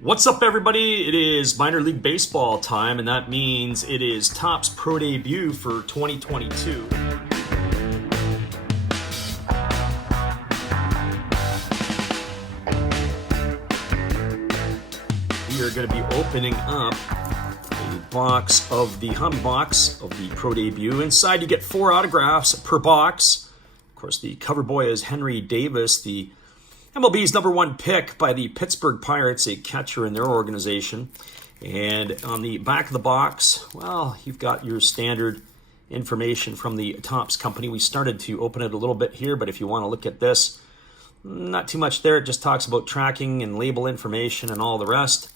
What's up, everybody? It is minor league baseball time, and that means it is Topps Pro Debut for 2022. We are going to be opening up a box of the hobby box of the Pro Debut. Inside, you get 4 autographs per box. Of course, the cover boy is Henry Davis, the MLB's #1 pick by the Pittsburgh Pirates, a catcher in their organization. And on the back of the box, well, you've got your standard information from the Topps company. We started to open it a little bit here, but if you want to look at this, not too much there. It just talks about tracking and label information and all the rest.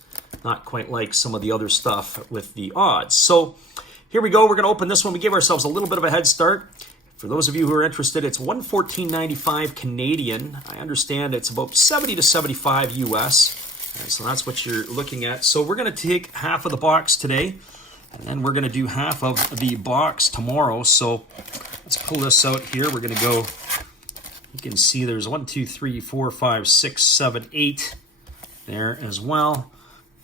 Not quite like some of the other stuff with the odds. So here we go. We're going to open this one. We gave ourselves a little bit of a head start. For those of you who are interested, it's $114.95 Canadian. I understand it's about 70 to 75 US. So that's what you're looking at. So we're going to take half of the box today, and then we're going to do half of the box tomorrow. So let's pull this out here. We're going to go, you can see there's 1, 2, 3, 4, 5, 6, 7, 8 there as well.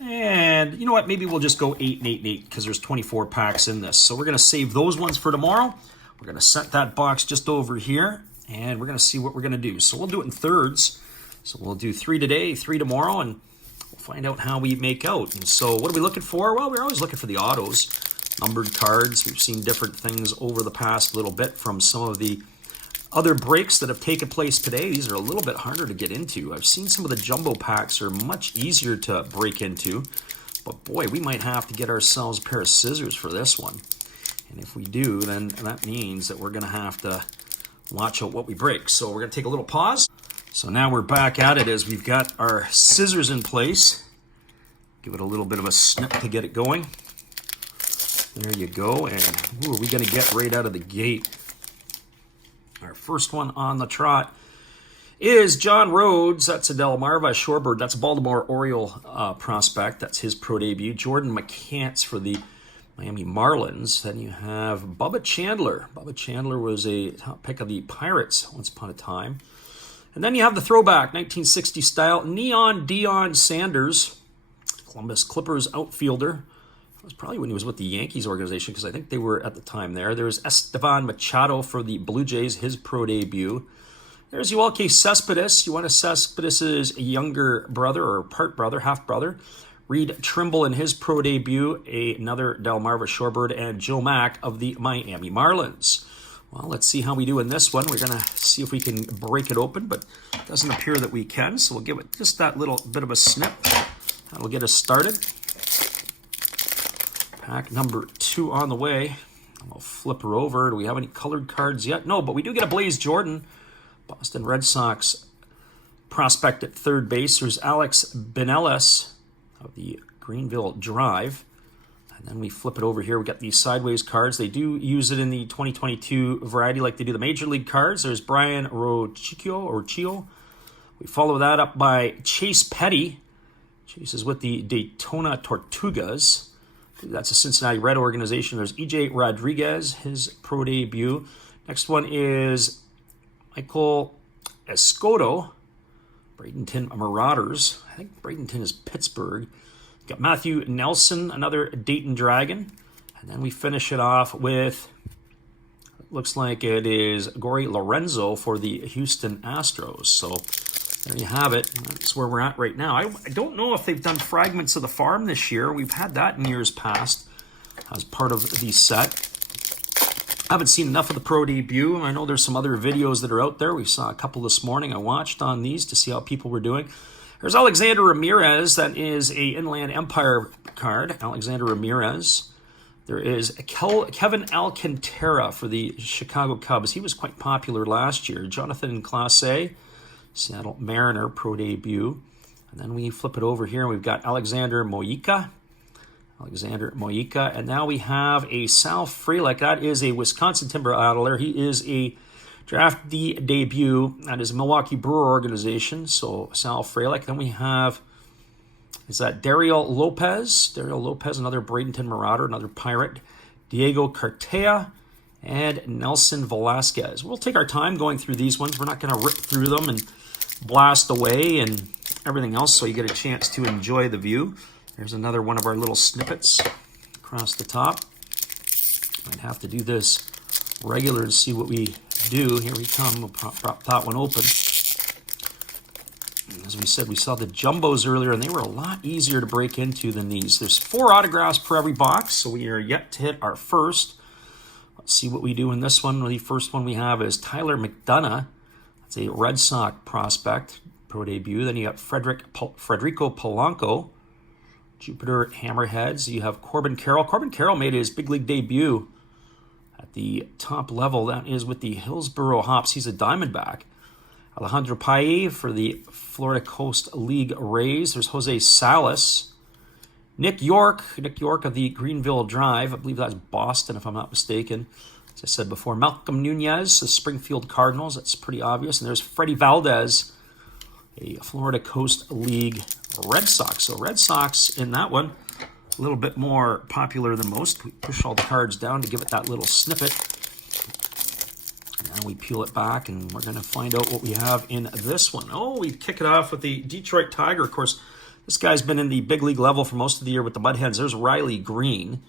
And you know what? Maybe we'll just go 8 and 8 and 8 because there's 24 packs in this. So we're going to save those ones for tomorrow. We're going to set that box just over here, and we're going to see what we're going to do. So we'll do it in thirds. So we'll do 3 today, 3 tomorrow, and we'll find out how we make out. And so what are we looking for? Well, we're always looking for the autos, numbered cards. We've seen different things over the past little bit from some of the other breaks that have taken place today. These are a little bit harder to get into. I've seen some of the jumbo packs are much easier to break into. But boy, we might have to get ourselves a pair of scissors for this one. And if we do, then that means that we're going to have to watch out what we break. So we're going to take a little pause. So now we're back at it as we've got our scissors in place. Give it a little bit of a snip to get it going. There you go. And who are we going to get right out of the gate? Our first one on the trot is John Rhodes. That's a Delmarva Shorebird. That's a Baltimore Oriole prospect. That's his pro debut. Jordan McCants for the Miami Marlins. Then you have Bubba Chandler. Bubba Chandler was a top pick of the Pirates once upon a time. And then you have the throwback, 1960 style, Neon Deion Sanders, Columbus Clippers outfielder. That was probably when he was with the Yankees organization because I think they were at the time there. There's Esteban Machado for the Blue Jays, his pro debut. There's Yoelqui Cespedes. You want to Cespedes' younger brother or part brother, half brother. Reed Trimble in his pro debut, another Delmarva Shorebird, and Joe Mack of the Miami Marlins. Well, let's see how we do in this one. We're going to see if we can break it open, but it doesn't appear that we can, so we'll give it just that little bit of a snip. That'll get us started. Pack number 2 on the way. We'll flip her over. Do we have any colored cards yet? No, but we do get a Blaze Jordan, Boston Red Sox prospect at third base. There's Alex Benelis of the Greenville Drive. And then we flip it over here. We got these sideways cards. They do use it in the 2022 variety like they do the Major League cards. There's Brian Chio. We follow that up by Chase Petty. Chase is with the Daytona Tortugas. That's a Cincinnati Red organization. There's EJ Rodriguez, his pro debut. Next one is Michael Escoto, Bradenton Marauders. I think Bradenton is Pittsburgh. Got Matthew Nelson, another Dayton Dragon. And then we finish it off with, it looks like it is Gory Lorenzo for the Houston Astros. So there you have it. That's where we're at right now. I don't know if they've done Fragments of the Farm this year. We've had that in years past as part of the set. I haven't seen enough of the pro debut. I know there's some other videos that are out there. We saw a couple this morning. I watched on these to see how people were doing. There's Alexander Ramirez. That is a Inland Empire card. Alexander Ramirez. There is Kevin Alcantara for the Chicago Cubs. He was quite popular last year. Jonathan Clase, Seattle Mariner pro debut. And then we flip it over here. We've got Alexander Mojica. And now we have a Sal Frelick. That is a Wisconsin Timber Idler. He is a draft debut at his Milwaukee Brewer organization. So Sal Frelick. Then we have, is that Dario Lopez? Another Bradenton Marauder, another Pirate. Diego Cartea and Nelson Velasquez. We'll take our time going through these ones. We're not going to rip through them and blast away and everything else, so you get a chance to enjoy the view. There's another one of our little snippets across the top. Might have to do this regular and see what we do. Here we come. We'll prop that one open. And as we said, we saw the jumbos earlier, and they were a lot easier to break into than these. There's 4 autographs per every box, so we are yet to hit our first. Let's see what we do in this one. The first one we have is Tyler McDonough. That's a Red Sox prospect, pro debut. Then you got Frederico Polanco, Jupiter Hammerheads. You have Corbin Carroll. Corbin Carroll made his big league debut at the top level. That is with the Hillsboro Hops. He's a Diamondback. Alejandro Paye for the Florida Coast League Rays. There's Jose Salas. Nick York of the Greenville Drive. I believe that's Boston, if I'm not mistaken. As I said before, Malcolm Nunez, the Springfield Cardinals. That's pretty obvious. And there's Freddie Valdez, a Florida Coast League Red Sox. So Red Sox in that one, a little bit more popular than most. We push all the cards down to give it that little snippet. And then we peel it back, and we're going to find out what we have in this one. Oh, we kick it off with the Detroit Tiger. Of course, this guy's been in the big league level for most of the year with the Mudhens. There's Riley Green.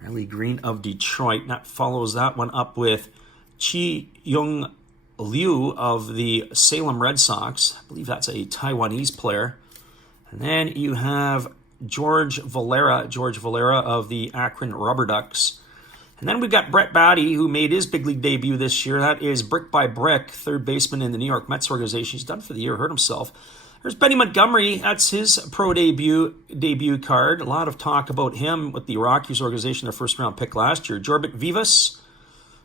Riley Green of Detroit. And that follows that one up with Chi Young Liu of the Salem Red Sox. I believe that's a Taiwanese player. And then you have George Valera of the Akron Rubber Ducks. And then we've got Brett Batty, who made his big league debut this year. That is brick by brick, third baseman in the New York Mets organization. He's done for the year, hurt himself. There's Benny Montgomery. That's his pro debut card. A lot of talk about him with the Rockies organization, their first-round pick last year. Jorbit Vivas,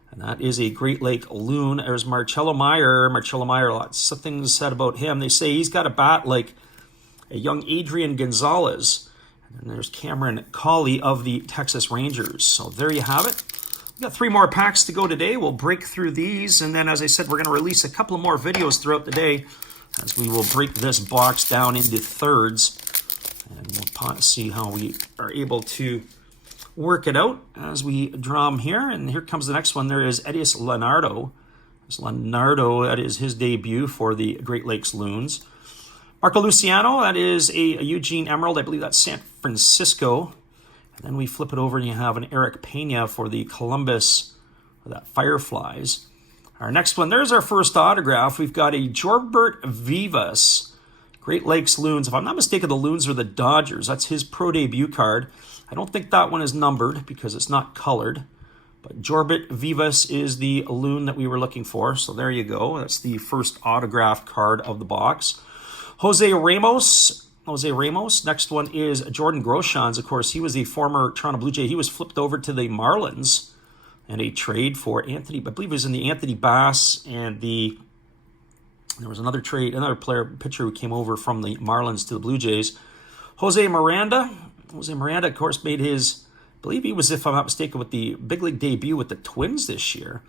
and that is a Great Lake Loon. There's Marcello Meyer. Lots of things said about him. They say he's got a bat like a young Adrian Gonzalez. And there's Cameron Cawley of the Texas Rangers. So there you have it. We've got 3 more packs to go today. We'll break through these. And then, as I said, we're going to release a couple of more videos throughout the day as we will break this box down into thirds. And we'll see how we are able to work it out as we draw them here. And here comes the next one. There is Edius Leonardo. That is his debut for the Great Lakes Loons. Marco Luciano, that is a Eugene Emerald. I believe that's San Francisco. And then we flip it over and you have an Eric Pena for the Columbus, or that Fireflies. Our next one, there's our first autograph. We've got a Jorbert Vivas, Great Lakes Loons. If I'm not mistaken, the Loons are the Dodgers. That's his pro debut card. I don't think that one is numbered because it's not colored. But Jorbit Vivas is the Loon that we were looking for. So there you go. That's the first autograph card of the box. Jose Ramos. Next one is Jordan Groshans. Of course, he was the former Toronto Blue Jay. He was flipped over to the Marlins in a trade for Anthony, I believe it was in the Anthony Bass, and there was another pitcher who came over from the Marlins to the Blue Jays. Jose Miranda, of course, made his, I believe he was, if I'm not mistaken, with the big league debut with the Twins this year.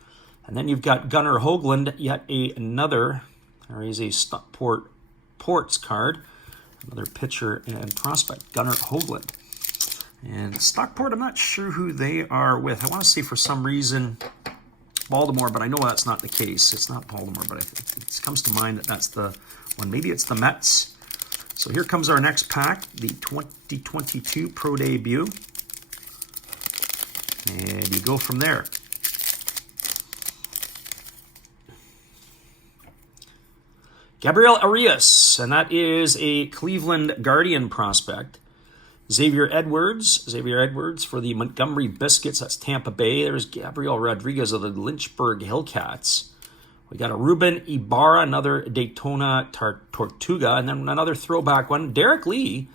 And then you've got Gunnar Hoagland, yet another, there is a Stockport Ports card, another pitcher and prospect, Gunnar Hoagland. And Stockport, I'm not sure who they are with. I want to say for some reason Baltimore, but I know that's not the case. It's not Baltimore, but it comes to mind that that's the one. Maybe it's the Mets. So here comes our next pack, the 2022 Pro Debut. And you go from there. Gabriel Arias, and that is a Cleveland Guardian prospect. Xavier Edwards for the Montgomery Biscuits, that's Tampa Bay. There's Gabriel Rodriguez of the Lynchburg Hillcats. We got a Ruben Ibarra, another Daytona Tortuga, and then another throwback one. Derek Lee,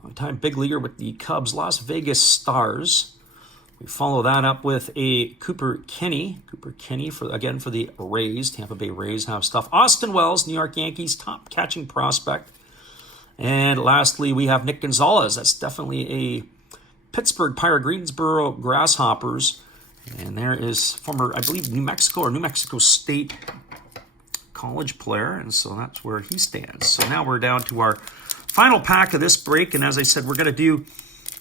longtime big leaguer with the Cubs, Las Vegas Stars. We follow that up with a Cooper Kenny for the Rays. Tampa Bay Rays have stuff. Austin Wells, New York Yankees, top catching prospect. And lastly, we have Nick Gonzalez. That's definitely a Pittsburgh Pirate Greensboro Grasshoppers. And there is former, I believe, New Mexico State college player. And so that's where he stands. So now we're down to our final pack of this break. And as I said, we're going to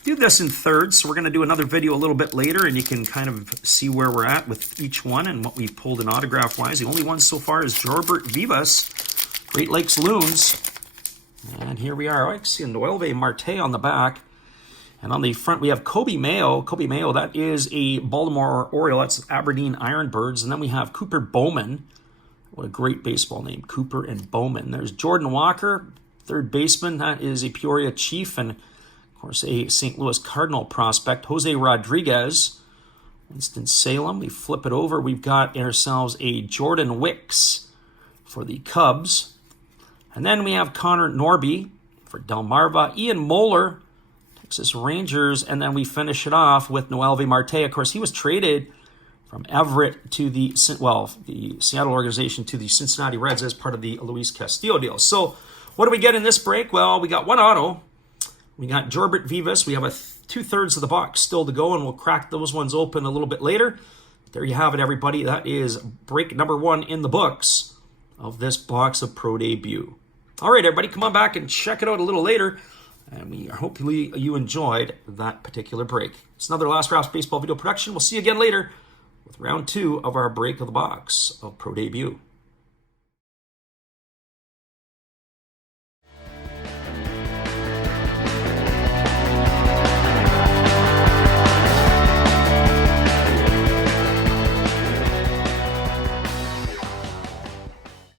do this in thirds. So we're going to do another video a little bit later. And you can kind of see where we're at with each one and what we pulled in autograph-wise. The only one so far is Jorbert Vivas. Great Lakes Loons. And here we are. I can see a MiLB Marte on the back. And on the front, we have Kobe Mayo. Kobe Mayo, that is a Baltimore Oriole. That's Aberdeen Ironbirds. And then we have Cooper Bowman. What a great baseball name, Cooper and Bowman. There's Jordan Walker, third baseman. That is a Peoria Chief and, of course, a St. Louis Cardinal prospect. Jose Rodriguez, Winston-Salem. We flip it over. We've got ourselves a Jordan Wicks for the Cubs. And then we have Connor Norby for Delmarva. Ian Moeller, Texas Rangers. And then we finish it off with MiLB Marte. Of course, he was traded from Everett to the Seattle organization to the Cincinnati Reds as part of the Luis Castillo deal. So what do we get in this break? Well, we got one auto. We got Jorbert Vivas. We have 2/3 of the box still to go, and we'll crack those ones open a little bit later. There you have it, everybody. That is break number 1 in the books of this box of Pro Debut. All right, everybody, come on back and check it out a little later. And hopefully you enjoyed that particular break. It's another Last Drafts Baseball video production. We'll see you again later with round 2 of our break of the box of Pro Debut.